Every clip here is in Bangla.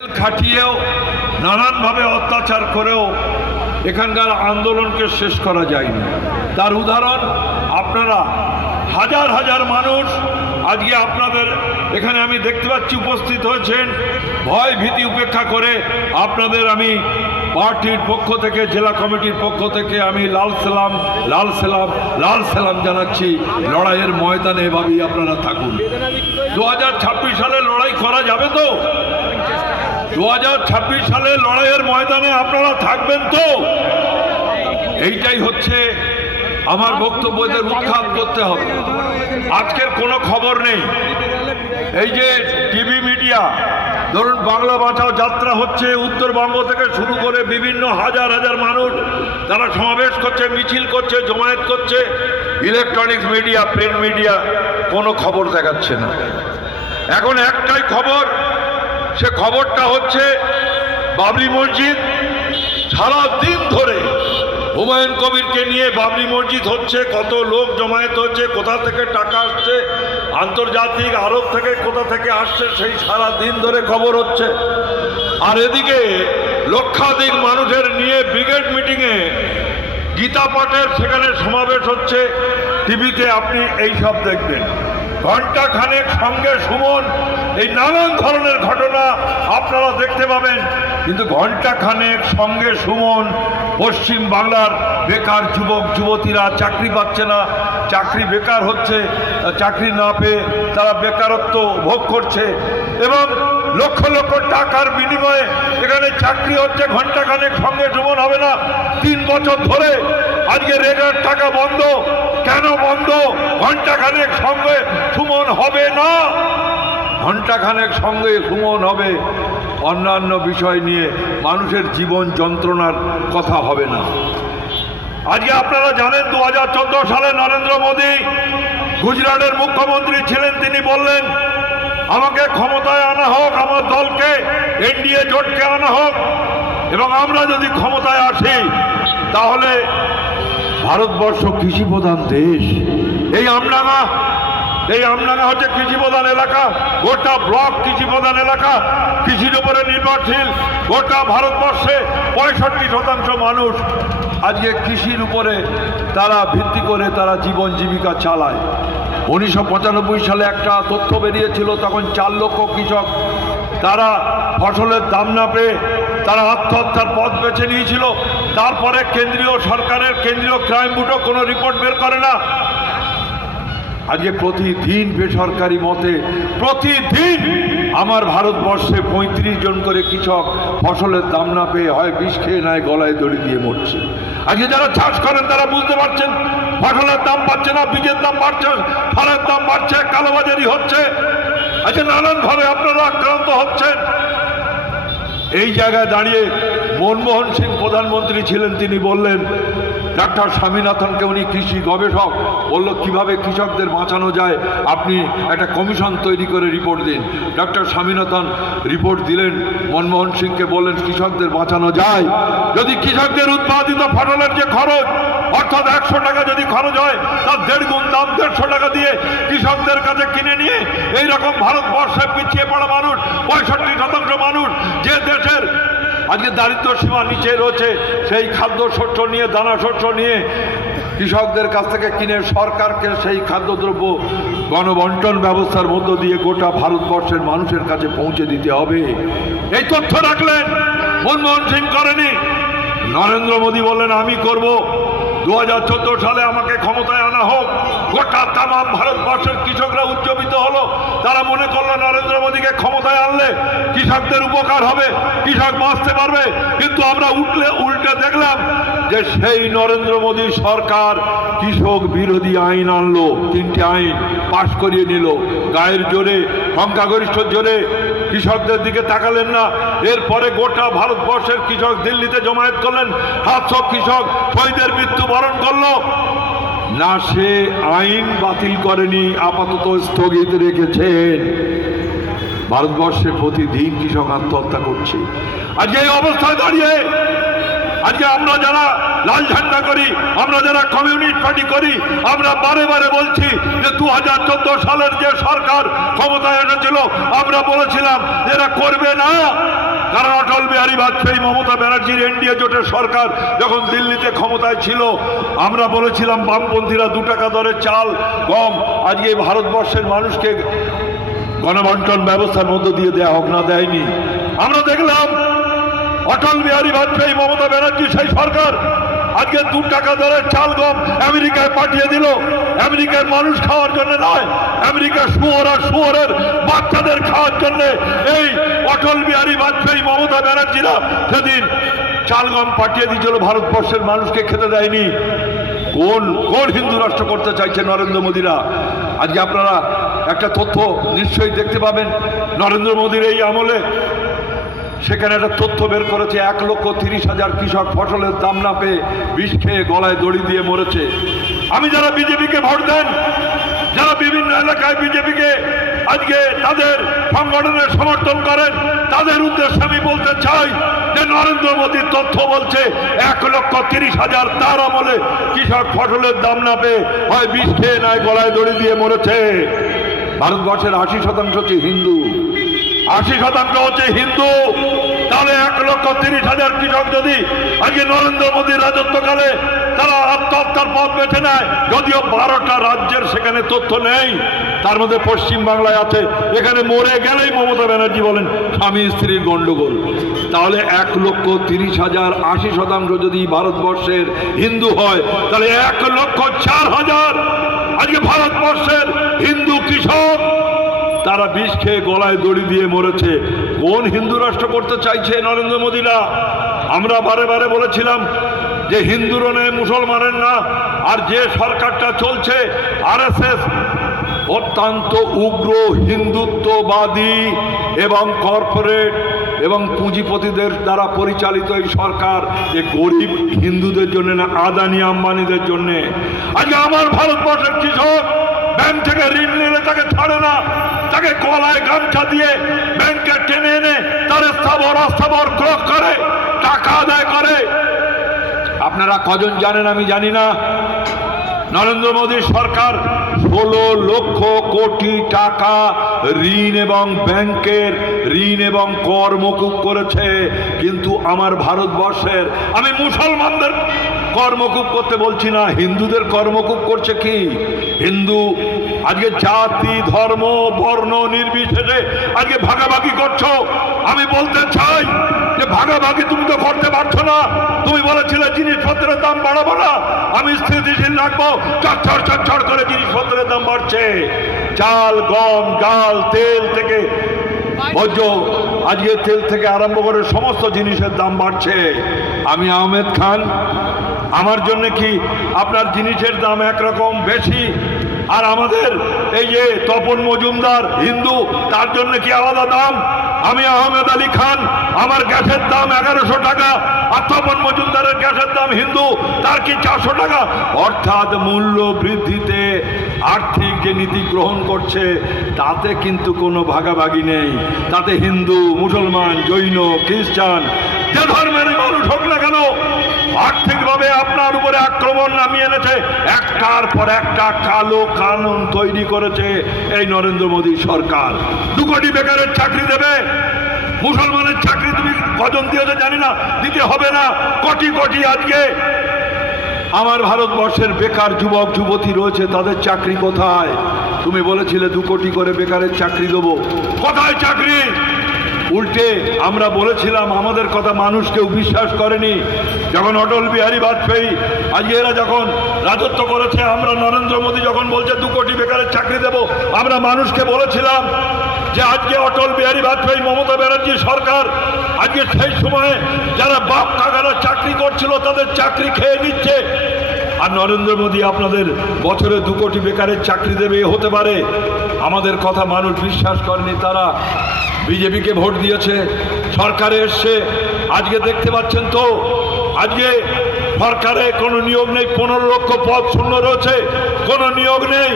খাটিয়েও নানানভাবে অত্যাচার করেও এখানকার আন্দোলনকে শেষ করা যায়নি। তার উদাহরণ আপনারা হাজার হাজার মানুষ আজকে আপনাদের এখানে আমি দেখতে পাচ্ছি উপস্থিত হয়েছেন। ভয় ভীতি উপেক্ষা করে আপনাদের আমি পার্টির পক্ষ থেকে, জেলা কমিটির পক্ষ থেকে আমি লাল সালাম জানাচ্ছি। লড়াইয়ের ময়দানে এভাবেই আপনারা থাকুন। 2026 সালে লড়াই করা যাবে তো? 2026 সালে লড়াইয়ের ময়দানে আপনারা থাকবেন তো? এইটাই হচ্ছে আমার বক্তব্যদের উৎখাত করতে হবে। আজকের কোনো খবর নেই। এই যে টিভি মিডিয়া, ধরুন বাংলা বাঁচাও যাত্রা হচ্ছে, উত্তরবঙ্গ থেকে শুরু করে বিভিন্ন হাজার হাজার মানুষ তারা সমাবেশ করছে, মিছিল করছে, জমায়েত করছে। ইলেকট্রনিক্স মিডিয়া, প্রিন্ট মিডিয়া কোনো খবর দেখাচ্ছে না। এখন একটাই খবর, সে খবরটা হচ্ছে বাবরি মসজিদ। সারা দিন ধরে হুমায়ুন কবিরকে নিয়ে বাবরি মসজিদ হচ্ছে, কত লোক জমায়েত হচ্ছে, কোথা থেকে টাকা আসছে, আন্তর্জাতিক আরব থেকে কোথা থেকে আসছে, সেই সারা দিন ধরে খবর হচ্ছে। আর এদিকে লক্ষাধিক মানুষের নিয়ে ব্রিগেড মিটিংয়ে গীতা পাঠের সেখানে সমাবেশ হচ্ছে। টিভিতে আপনি এই সব দেখবেন। ঘণ্টা খানেক সঙ্গে সুমন, এই নানান ধরনের ঘটনা আপনারা দেখতে পাবেন। কিন্তু ঘণ্টা খানেক সঙ্গে সুমন পশ্চিম বাংলার বেকার যুবক যুবতীরা চাকরি পাচ্ছে না, চাকরি বেকার হচ্ছে, চাকরি না পেয়ে তারা বেকারত্ব ভোগ করছে এবং লক্ষ লক্ষ টাকার বিনিময়ে এখানে চাকরি হচ্ছে। ঘণ্টা খানেক সঙ্গে সুমন হবে না। 3 বছর ধরে আজকে রেগার টাকা বন্ধ। কেন বন্ধ? ঘণ্টা খানেক সঙ্গে সুমন হবে না। ঘণ্টা খানেক সঙ্গে সুমন হবে, অন্যান্য বিষয় নিয়ে মানুষের জীবন যন্ত্রণার কথা হবে না। আজকে আপনারা জানেন 2014 সালে নরেন্দ্র মোদী গুজরাটের মুখ্যমন্ত্রী ছিলেন। তিনি বললেন আমাকে ক্ষমতায় আনা হোক, আমার দলকে এনডিএ জোটকে আনা হোক, এবং আমরা যদি ক্ষমতায় আসি তাহলে ভারতবর্ষ কৃষি প্রধান দেশ। এই আমডাঙ্গা হচ্ছে কৃষি প্রধান এলাকা, গোটা ব্লক কৃষি প্রধান এলাকা, কৃষির উপরে নির্ভরশীল। গোটা ভারতবর্ষে 65% মানুষ আজকে কৃষির উপরে তারা ভিত্তি করে তারা জীবন জীবিকা চালায়। 1995 সালে একটা তথ্য বেরিয়েছিল, তখন 4 লক্ষ কৃষক তারা ফসলের দাম না পেয়ে তারা আত্মহত্যার পথ বেছে নিয়েছিল। তারপরে কেন্দ্রীয় সরকারের কেন্দ্রীয় ক্রাইম ব্যুরো কোনো রিপোর্ট বের করে না। আজকে প্রতিদিন বেসরকারি মতে প্রতিদিন আমার ভারতবর্ষে 35 জন করে কৃষক ফসলের দাম না পেয়ে হয় বিষ খেয়ে নেয়, গলায় দড়ি দিয়ে মরছে। আজকে যারা চাষ করেন তারা বুঝতে পারছেন ফসলের দাম পাচ্ছে না, বীজের দাম বাড়ছে, সারের দাম বাড়ছে, কালোবাজারি হচ্ছে। আজকে নানানভাবে আপনারা আক্রান্ত হচ্ছেন। এই জায়গায় দাঁড়িয়ে মনমোহন সিং প্রধানমন্ত্রী ছিলেন, তিনি বললেন ডাক্তার স্বামীনাথনকে, উনি কৃষি গবেষক, বলল কিভাবে কৃষকদের বাঁচানো যায়, আপনি একটা কমিশন তৈরি করে রিপোর্ট দিন। ডাক্তার স্বামীনাথন রিপোর্ট দিলেন, মনমোহন সিংকে বললেন কৃষকদের বাঁচানো যায় যদি কৃষকদের উৎপাদিত ফসলের যে খরচ, অর্থাৎ 100 টাকা যদি খরচ হয় তার 1.5 গুণ দাম 150 টাকা দিয়ে কৃষকদের কাছে কিনে নিয়ে এইরকম ভারতবর্ষে পিছিয়ে পড়া মানুষ, 65% মানুষ যে দেশের আজকে দারিদ্র সীমা নিচে রয়েছে, সেই খাদ্য শস্য নিয়ে, দানা শস্য নিয়ে কৃষকদের কাছ থেকে কিনে সরকারকে সেই খাদ্যদ্রব্য গণবন্টন ব্যবস্থার মধ্য দিয়ে গোটা ভারতবর্ষের মানুষের কাছে পৌঁছে দিতে হবে। এই তথ্য রাখলেন, মনমোহন সিং করেনি। নরেন্দ্র মোদী বললেন আমি করব। 2014 সালে আমাকে ক্ষমতায় আনা হোক। গোটা তাম ভারতবর্ষের কৃষকরা উজ্জীবিত হলো। তারা মনে করলো নরেন্দ্র মোদীকে ক্ষমতায় আনলে কৃষকদের উপকার হবে, কৃষক বাঁচতে পারবে। কিন্তু আমরা উল্টে দেখলাম যে সেই নরেন্দ্র মোদী সরকার কৃষক বিরোধী আইন আনলো, 3টে আইন পাশ করিয়ে নিল গায়ের জোরে, সংখ্যাগরিষ্ঠ জোরে। কৃষকদের দিকে তাকালেন না। এরপরে গোটা ভারতবর্ষের কৃষক দিল্লিতে জমায়েত করলেন। 700 কৃষক শহীদের মৃত্যুবরণ করলো না, সে আইন বাতিল করেনি, আপাতত স্থগিত রেখেছেন। ভারতবর্ষে প্রতিদিন কৃষক আত্মহত্যা করছে। আজকে এই অবস্থায় দাঁড়িয়ে আজকে আমরা যারা লাল ঝান্ডা করি, আমরা যারা কমিউনিস্ট পার্টি করি, আমরা বারে বারে বলছি যে 2014 সালের যে সরকার ক্ষমতায় এসেছিল আমরা বলেছিলাম এরা করবে না, কারণ অটল বিহারী বাজপেয়ী মমতা ব্যানার্জির এনডিএ জোটের সরকার যখন দিল্লিতে ক্ষমতায় ছিল, আমরা বলেছিলাম বামপন্থীরা 2 টাকা দরে চাল গম আজকে ভারতবর্ষের মানুষকে গণবন্টন ব্যবস্থার মধ্য দিয়ে দেয়া হোক, না দেয়নি। আমরা দেখলাম অটল বিহারী বাজপেয়ী মমতা ব্যানার্জি সেই সরকার আজকে 2 টাকা দরে চাল গম আমেরিকায় পাঠিয়ে দিল। আমেরিকার মানুষ খাওয়ার জন্য নয়, আমেরিকার শুয়োর আর শুয়োরের বাচ্চাদের খাওয়ার জন্য এই অটল বিহারী বাজপেয়ী মমতা ব্যানার্জিরা সেদিন চাল গম পাঠিয়ে দিয়েছিল, ভারতবর্ষের মানুষকে খেতে দেয়নি। কোন হিন্দু রাষ্ট্র করতে চাইছে নরেন্দ্র মোদীরা? আজকে আপনারা একটা তথ্য নিশ্চয়ই দেখতে পাবেন নরেন্দ্র মোদীর এই আমলে। সেখানে একটা তথ্য বের করেছে, 1,30,000 কৃষক ফসলের দাম না পেয়ে বিষ খেয়ে গলায় দড়ি দিয়ে মরেছে। আমি যারা বিজেপিকে ভোট দেন, যারা বিভিন্ন এলাকায় বিজেপিকে আজকে তাদের সংগঠনের সমর্থন করেন, তাদের উদ্দেশ্যে আমি বলতে চাই যে নরেন্দ্র মোদীর তথ্য বলছে 1,30,000 তার আমলে কৃষক ফসলের দাম না পেয়ে হয় বিষ খেয়ে নয় গলায় দড়ি দিয়ে মরেছে। ভারতবর্ষের 80% হচ্ছে হিন্দু, 80% হচ্ছে হিন্দু। তাহলে 1,30,000 কৃষক যদি আজকে নরেন্দ্র মোদীর রাজত্বকালে তারা আত্মহত্যার পথ বেছে নেয়, যদিও 12টা রাজ্যের সেখানে তথ্য নেই, তার মধ্যে পশ্চিম বাংলায় আছে, এখানে মরে গেলেই মমতা ব্যানার্জি বলেন স্বামী স্ত্রীর গন্ডগোল। তাহলে 1,30,000 80% যদি ভারতবর্ষের হিন্দু হয়, তাহলে 1,04,000 আজকে ভারতবর্ষের হিন্দু কৃষক তারা বিষ খেয়ে গলায় দড়ি দিয়ে মরেছে। কোন হিন্দু রাষ্ট্র করতে চাইছে নরেন্দ্র মোদীরা? আমরা বারে বারে বলেছিলাম যে হিন্দুরও নেই, মুসলমানের না। আর যে সরকারটা চলছে আরএসএস, অত্যন্ত উগ্র হিন্দুত্ববাদী এবং কর্পোরেট এবং পুঁজিপতিদের দ্বারা পরিচালিত এই সরকার যে গরিব হিন্দুদের জন্য না, আদানি আম্বানিদের জন্য। আজকে আমার ভারতবর্ষের কৃষক ব্যাংক থেকে ঋণ নিলে তাকে ছাড়ে না, তাকে গলায় গামছা দিয়ে ব্যাংকে টেনে এনে তার স্থাবর ক্রয় করে টাকা আদায় করে। আপনারা কজন জানেন আমি জানি না, নরেন্দ্র মোদী সরকার 16 লক্ষ কোটি টাকা ঋণ এবং ব্যাংকের ঋণ এবং কর মকুব করেছে। কিন্তু আমার ভারতবর্ষের, আমি মুসলমানদের কর মকুব করতে বলছি না, হিন্দুদের কর মকুব করছে কি? হিন্দু আজকে জাতি ধর্ম বর্ণ নির্বিশেষে আজকে ভাগাভাগি করছো। আমি বলতে চাই যে ভাগাভাগি তুমি তো করতে পারছো না। তুমি বলেছিলে জিনিসপত্রের দাম বাড়াবো না, আমি স্থিতিশীল রাখবো, চড় করে জিনিসপত্রের দাম বাড়ছে। চাল গম ডাল তেল থেকে ভোজ্য, আজকে তেল থেকে আরম্ভ করে সমস্ত জিনিসের দাম বাড়ছে। আমি আহমেদ খান, আমার জন্য কি আপনার জিনিসের দাম একরকম বেশি, আর আমাদের এই যে তপন মজুমদার হিন্দু, তার জন্য কি আলাদা দাম? আমি আহমেদ আলী খান, আমার গ্যাসের দাম 1100 টাকা, আর তপন মজুমদারের গ্যাসের দাম হিন্দু তার কি 400 টাকা? অর্থাৎ মূল্য বৃদ্ধিতে আর্থিক যে নীতি গ্রহণ করছে তাতে কিন্তু কোনো ভাগাভাগি নেই। তাতে হিন্দু মুসলমান জৈন খ্রিস্টান যে ধর্মের মানুষ হোক না কেন, আর্থিকভাবে আপনার উপরে আক্রমণ নামিয়ে এনেছে। একটার পর একটা কালো কানুন তৈরি করেছে এই নরেন্দ্র মোদী সরকার। 2 কোটি বেকারের চাকরি দেবে, মুসলমানের চাকরি তুমি কজন দিয়েছে জানি না, দিতে হবে না, কোটি কোটি। আজকে আমার ভারতবর্ষের বেকার যুবক যুবতী রয়েছে, তাদের চাকরি কোথায়? তুমি বলেছিলে 2 কোটি করে বেকারের চাকরি দেবো, কোথায় চাকরি? উল্টে আমরা বলেছিলাম, আমাদের কথা মানুষ কেউ বিশ্বাস করেনি। যখন অটল বিহারী বাজপেয়ী আজকে এরা যখন রাজত্ব করেছে, আমরা নরেন্দ্র মোদী যখন বলছে 2 কোটি বেকারের চাকরি দেব, আমরা মানুষকে বলেছিলাম যে আজকে অটল বিহারী বাজপেয়ী মমতা ব্যানার্জি সরকার আজকে সেই সময়ে যারা বাপ কাকারা চাকরি করছিল তাদের চাকরি খেয়ে নিচ্ছে। আর নরেন্দ্র মোদী আপনাদের বছরে 2 কোটি বেকারের চাকরি দেবে, হতে পারে? আমাদের কথা মানুষ বিশ্বাস করেনি, তারা বিজেপিকে ভোট দিয়েছে, সরকারে এসছে। আজকে দেখতে পাচ্ছেন তো, আজকে সরকারে কোনো নিয়োগ নেই, 15 লক্ষ পদ শূন্য রয়েছে, কোনো নিয়োগ নেই।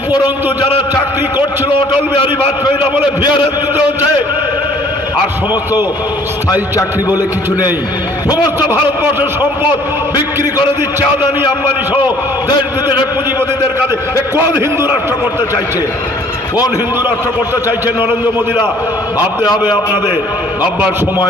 উপরন্তু যারা চাকরি করছিল অটল বিহারী বাজপেয়ীর আমলে ভিআরএস দিতে হচ্ছে। আর সমস্ত স্থায়ী চাকরি বলে কিছু নেই, সমস্ত ভারতবর্ষের সম্পদ বিক্রি করে দিচ্ছে আদানি আম্বানি সহ দেশ বিদেশের পুঁজিপতিদের কাছে। কোন হিন্দু রাষ্ট্র করতে চাইছে? কোন হিন্দু রাষ্ট্র করতে চাইছে নরেন্দ্র মোদীরা? ভাবতে হবে, আপনাদের ভাববার সময়।